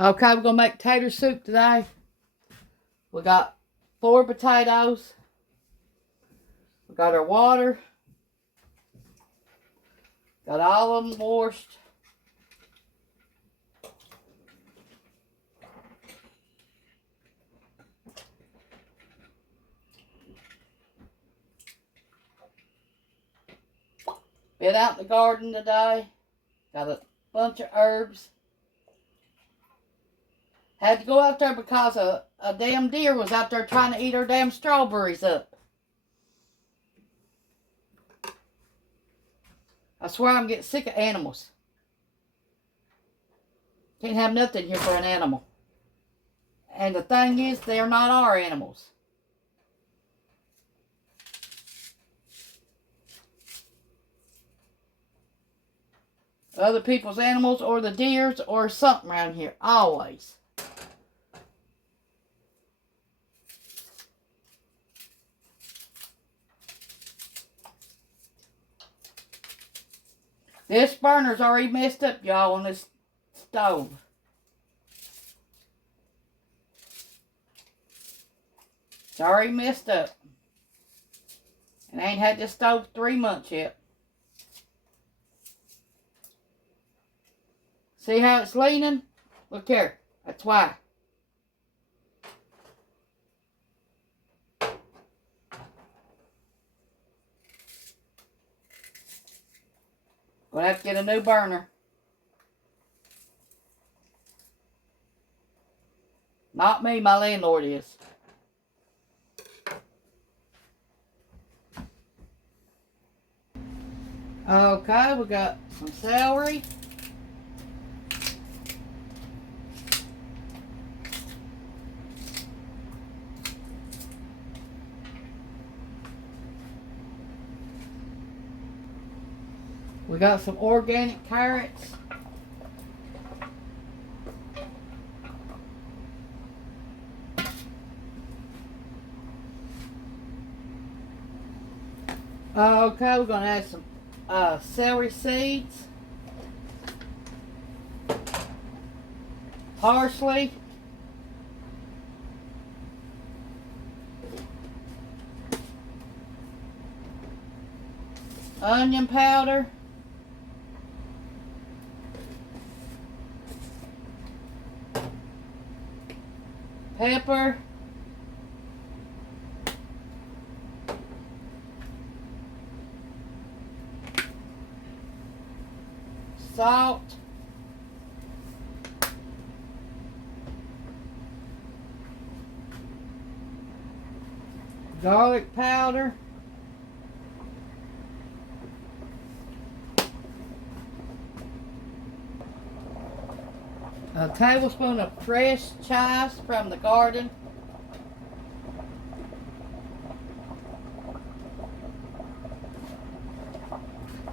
Okay, we're going to make tater soup today. We got 4 potatoes. We got our water. Got all of them washed. Been out in the garden today. Got a bunch of herbs. Had to go out there because a damn deer was out there trying to eat our damn strawberries up. I swear I'm getting sick of animals. Can't have nothing here for an animal. And the thing is, they are not our animals. Other people's animals or the deers or something around here. Always. This burner's already messed up, y'all, on this stove. It's already messed up. And I ain't had this stove 3 months yet. See how it's leaning? Look here. That's why. We'll have to get a new burner. Not me, my landlord is. Okay, we got some celery. We got some organic carrots. Okay, we're going to add some celery seeds. Parsley. Onion powder. Pepper. Salt. Garlic powder. A tablespoon of fresh chives from the garden.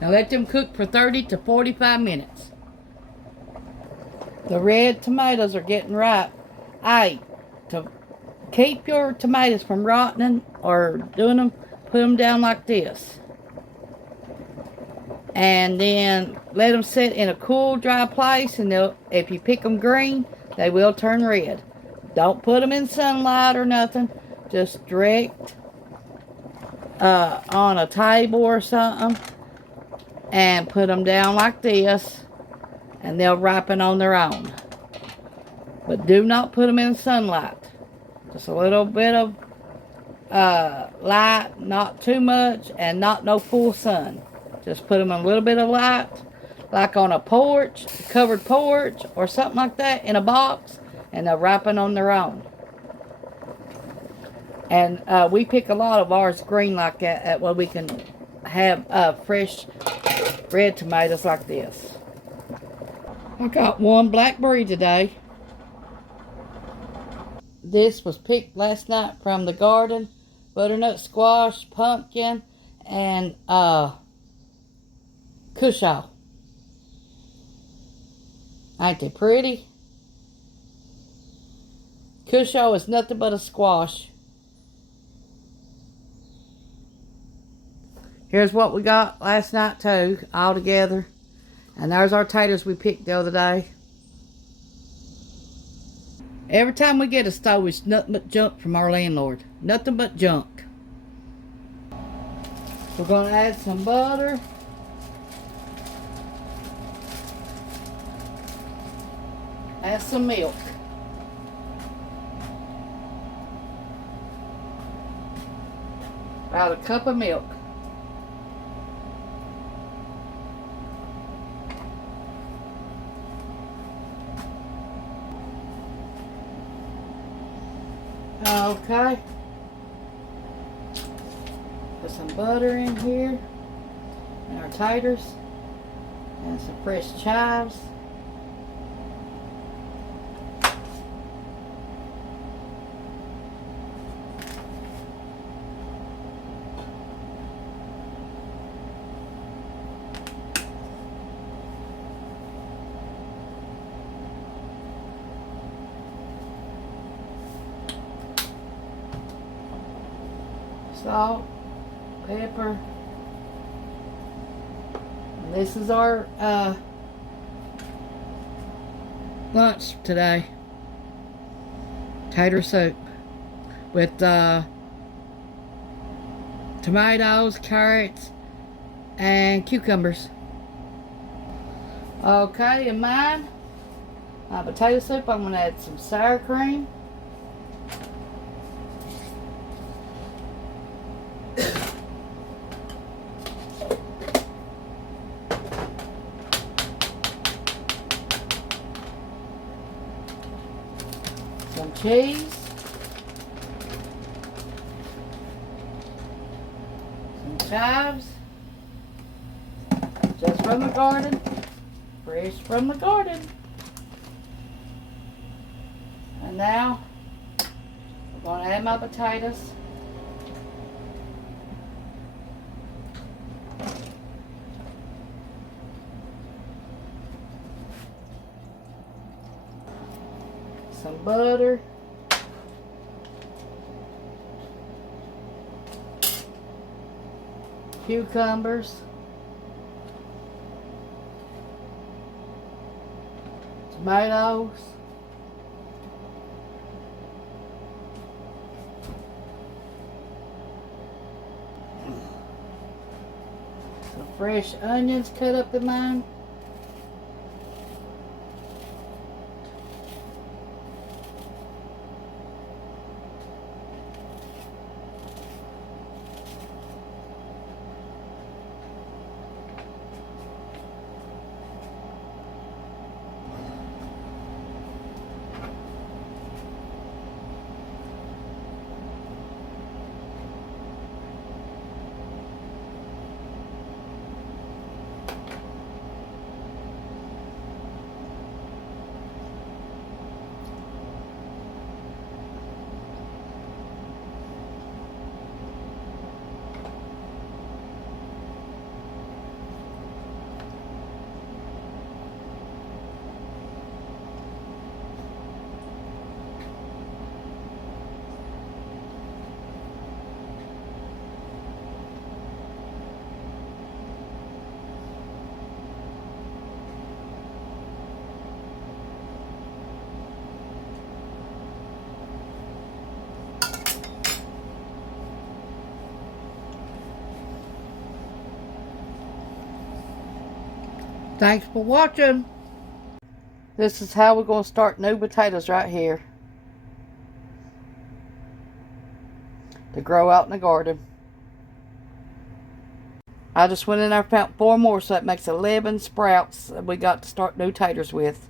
Now let them cook for 30 to 45 minutes. The red tomatoes are getting ripe. Hey, to keep your tomatoes from rotting or doing them, put them down like this. And then let them sit in a cool, dry place, and if you pick them green, they will turn red. Don't put them in sunlight or nothing. Just direct on a table or something, and put them down like this, and they'll ripen on their own. But do not put them in sunlight. Just a little bit of light, not too much, and not no full sun. Just put them in a little bit of light, like on a porch, covered porch, or something like that, in a box, and they'll ripen on their own. And we pick a lot of ours green like that where we can have fresh red tomatoes like this. I got 1 blackberry today. This was picked last night from the garden. Butternut squash, pumpkin, and cushaw. Ain't they pretty? Cushaw is nothing but a squash. Here's what we got last night too, all together. And there's our taters we picked the other day. Every time we get a stove, it's nothing but junk from our landlord. Nothing but junk. We're going to add some butter. Add some milk. About a cup of milk. Okay. Put some butter in here. And our taters. And some fresh chives. Salt, pepper, and this is our lunch today. Tater soup with tomatoes, carrots, and cucumbers. Okay, in mine, my potato soup, I'm going to add some sour cream. Some cheese, some chives, just from the garden, fresh from the garden. And now, I'm going to add my potatoes. Some butter. Cucumbers. Tomatoes. Some fresh onions cut up in mine. Thanks for watching. This is how we're going to start new potatoes right here. To grow out in the garden. I just went in there and found 4 more, so that makes 11 sprouts that we got to start new taters with.